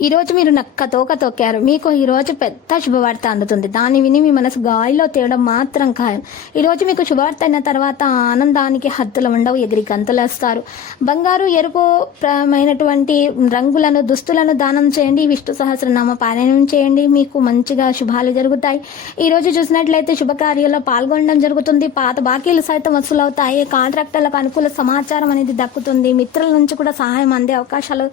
ఈ రోజు మీరు నక్క తోక తొక్కారు. మీకు ఈ రోజు పెద్ద శుభవార్త అందుతుంది. దాన్ని విని మీ మనసు గాలిలో తేవడం మాత్రం ఖాయం. ఈ రోజు మీకు శుభవార్త అయిన తర్వాత ఆనందానికి హద్దులు ఉండవు ఎగిరి గంతలేస్తారు. బంగారు ఎరుపు ప్రమైనటువంటి రంగులను దుస్తులను దానం చేయండి. విష్ణు సహస్రనామ పారాయణం చేయండి. మీకు మంచిగా శుభాలు జరుగుతాయి. ఈ రోజు చూసినట్లయితే శుభకార్యాల్లో పాల్గొనడం జరుగుతుంది. పాత బాకీలు సైతం వసూలవుతాయి. కాంట్రాక్టర్లకు అనుకూల సమాచారం అనేది దక్కుతుంది. మిత్రుల నుంచి కూడా సహాయం అందే అవకాశాలు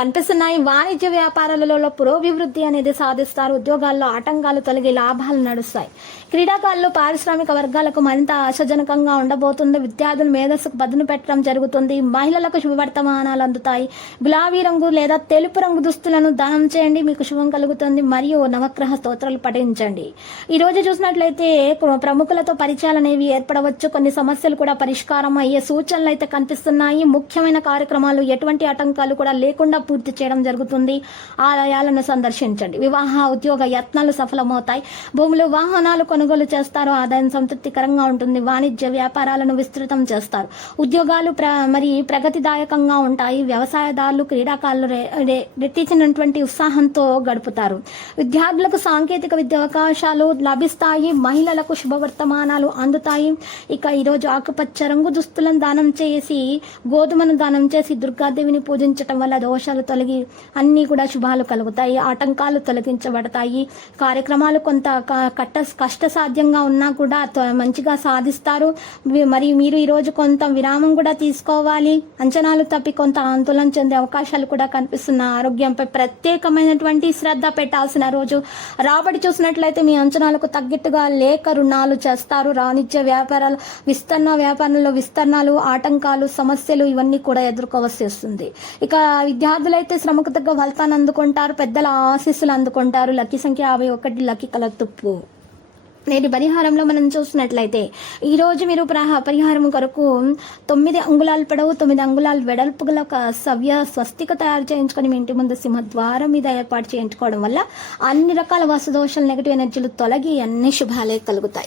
కనిపిస్తున్నాయి. వాణిజ్య వ్యాపారాలలో పురోభివృద్ధి అనేది సాధిస్తారు. ఉద్యోగాల్లో ఆటంకాలు తొలగి లాభాలు నడుస్తాయి. క్రీడాకారులు పారిశ్రామిక వర్గాలకు మరింత ఆశాజనకంగా ఉండబోతుంది విద్యార్థులు మేధస్సుకు పదును పెట్టడం జరుగుతుంది. మహిళలకు శుభవర్తమానాలు అందుతాయి. గులాబీ రంగు లేదా తెలుపు రంగు దుస్తులను దానం చేయండి. మీకు శుభం కలుగుతుంది. మరియు నవగ్రహ స్తోత్రాలు పఠించండి. ఈ రోజు చూసినట్లయితే ప్రముఖులతో పరిచయాలు అనేవి ఏర్పడవచ్చు. కొన్ని సమస్యలు కూడా పరిష్కారం అయ్యే సూచనలు అయితే కనిపిస్తున్నాయి. ముఖ్యమైన కార్యక్రమాలు ఎటువంటి ఆటంకాలు కూడా లేకుండా పూర్తి చేయడం జరుగుతుంది. ఆలయాలను సందర్శించండి. వివాహ ఉద్యోగ యత్నాలు సఫలమవుతాయి. భూములు వాహనాలు కొనుగోలు చేస్తారు. ఆదాయం సంతృప్తికరంగా ఉంటుంది. వాణిజ్య వ్యాపారాలను విస్తృతం చేస్తారు. ఉద్యోగాలు ప్ర మరి ప్రగతిదాయకంగా ఉంటాయి. వ్యవసాయదారులు క్రీడాకారులు రెట్టించినటువంటి ఉత్సాహంతో గడుపుతారు. విద్యార్థులకు సాంకేతిక విద్య అవకాశాలు లభిస్తాయి. మహిళలకు శుభవర్తమానాలు అందుతాయి. ఇక ఈరోజు ఆకుపచ్చ రంగు దుస్తులను దానం చేసి గోధుమను దానం చేసి దుర్గాదేవిని పూజించటం వల్ల దోషాలు తొలగి అన్ని కూడా శుభాలు కలుగుతాయి. ఆటంకాలు తొలగించబడతాయి. కార్యక్రమాలు కొంత క- కట్ట సాధ్యంగా ఉన్నా కూడా మంచిగా సాధిస్తారు. మరి మీరు ఈరోజు కొంత విరామం కూడా తీసుకోవాలి. అంచనాలు తప్పి కొంత ఆందోళన చెందే అవకాశాలు కూడా కనిపిస్తున్న ఆరోగ్యంపై ప్రత్యేకమైనటువంటి శ్రద్ధ పెట్టాల్సిన రోజు. రాబడి చూసినట్లయితే మీ అంచనాలకు తగ్గట్టుగా లేక రుణాలు చేస్తారు. రాణిజ్య వ్యాపారాలు విస్తరణ వ్యాపారంలో విస్తరణలు ఆటంకాలు సమస్యలు ఇవన్నీ కూడా ఎదుర్కోవాల్సి వస్తుంది. ఇక విద్యార్థులైతే శ్రమకు తగ్గ ఫలితాన్ని అందుకుంటారు పెద్దల ఆశీస్సులు అందుకుంటారు. లక్కీ సంఖ్య యాభై ఒకటి లక్కీ కలర్ తుప్పు. నేటి పరిహారంలో మనం చూసినట్లయితే ఈరోజు మీరు ప్రహ- పరిహారం కొరకు తొమ్మిది అంగుళాలు పొడవు తొమ్మిది అంగుళాలు వెడల్పు గల ఒక సవ్య స్వస్తిక తయారు చేయించుకొని మీ ఇంటి ముందు సింహద్వారం మీద ఏర్పాటు చేయించుకోవడం వల్ల అన్ని రకాల వాసుదోషాలు నెగిటివ్ ఎనర్జీలు తొలగి అన్ని శుభాలే కలుగుతాయి.